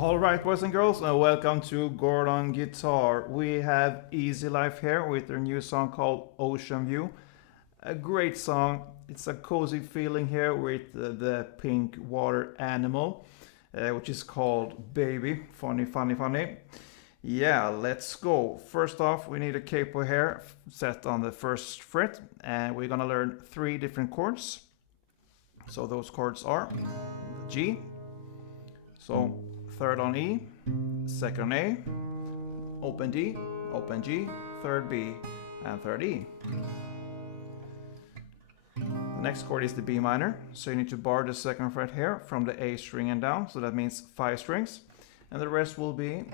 All right, boys and girls, welcome to Gordon Guitar. We have Easy Life here with their new song called Ocean View. A great song. It's a cozy feeling here with the pink water animal, which is called Baby. Funny, funny, funny. Yeah, let's go. First off, we need a capo here set on the first fret, and we're gonna learn three different chords. So those chords are G, so third on E, second on A, open D, open G, third B, and third E. The next chord is the B minor, so you need to bar the second fret here from the A string and down, so that means 5 strings. And the rest will be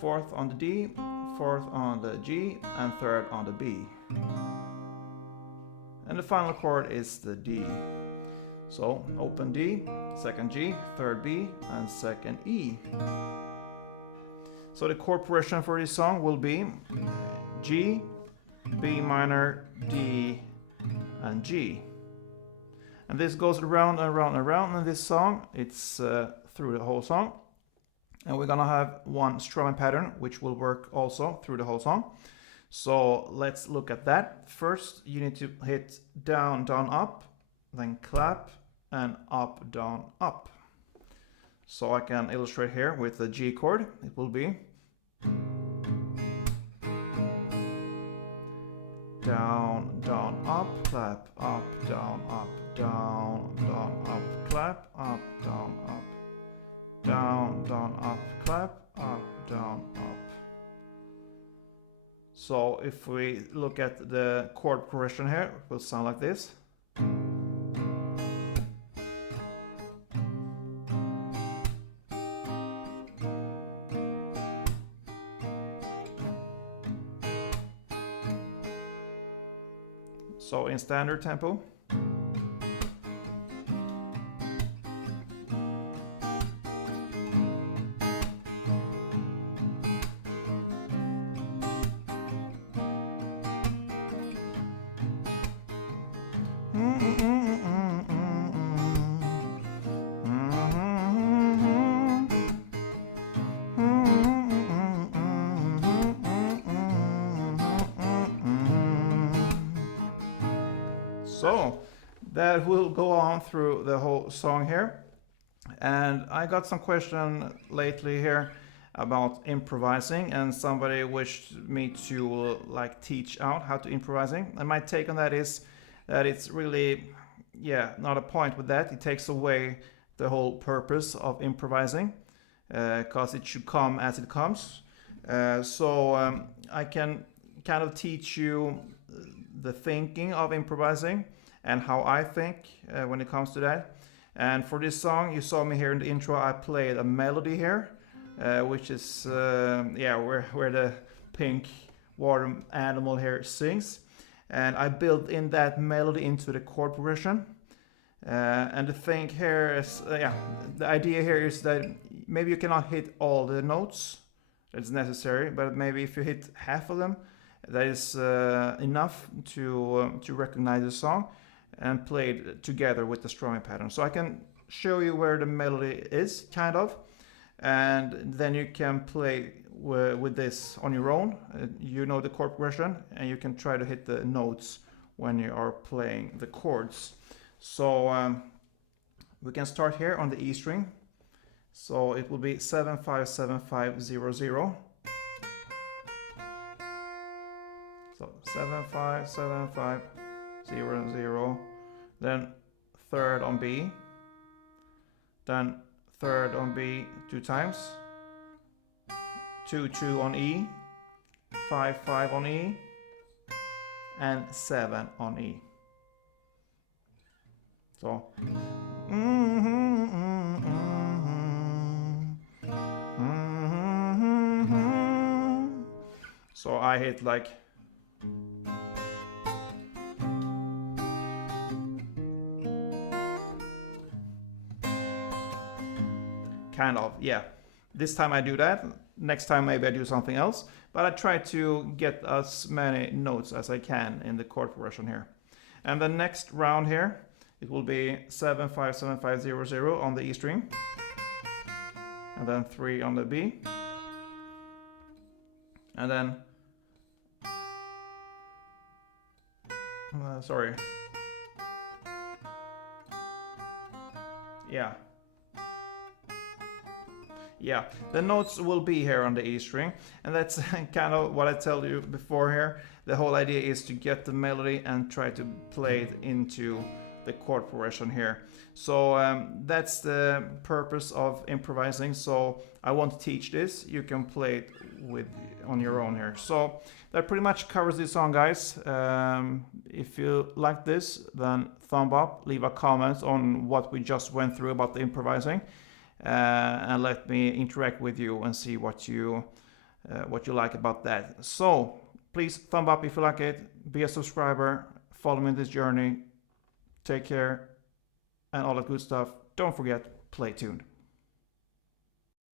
fourth on the D, fourth on the G, and third on the B. And the final chord is the D. So open D, second G, third B, and second E. So the chord progression for this song will be G, B minor, D, and G. And this goes around and around and around in this song. It's through the whole song. And we're gonna have one strumming pattern, which will work also through the whole song. So let's look at that. First, you need to hit down, down, up, then clap, and up, down, up. So I can illustrate here with the G chord. It will be down, down, up, clap, up, down, up, down, down, up, clap, up, down, up, down, down, up, clap, up, down, up. So if we look at the chord progression here, it will sound like this. So in standard tempo. So that will go on through the whole song here. And I got some question lately here about improvising, and somebody wished me to teach out how to improvising. And my take on that is that it's really, not a point with that. It takes away the whole purpose of improvising, because it should come as it comes. So I can kind of teach you the thinking of improvising and how I think when it comes to that. And for this song, you saw me here in the intro, I played a melody here, which is where the pink water animal here sings. And I built in that melody into the chord progression. And the thing here is, the idea here is that maybe you cannot hit all the notes that's necessary, but maybe if you hit half of them, that is enough to recognize the song and play it together with the strumming pattern. So I can show you where the melody is, kind of, and then you can play with this on your own. You know the chord progression, and you can try to hit the notes when you are playing the chords. So we can start here on the E string. So it will be 7-5-7-5-0-0. So 7-5-7-5-0-0. Then third on B. Then third on B 2 times. 2-2 on E. 5-5 on E. And 7 on E. So. So I hit like. Kind of, This time I do that. Next time maybe I do something else. But I try to get as many notes as I can in the chord progression here. And the next round here, it will be 7-5-7-5-0-0 on the E string. and then 3 on the B, and then sorry, yeah, the notes will be here on the E string, and that's kind of what I told you before here. The whole idea is to get the melody and try to play it into the chord progression here. So that's the purpose of improvising. So I won't teach this, you can play it on your own here. So that pretty much covers this song, guys. If you like this, then thumb up, leave a comment on what we just went through about the improvising, and let me interact with you and see what you like about that. So please thumb up if you like it, be a subscriber, follow me in this journey, take care, and all that good stuff. Don't forget, play tuned.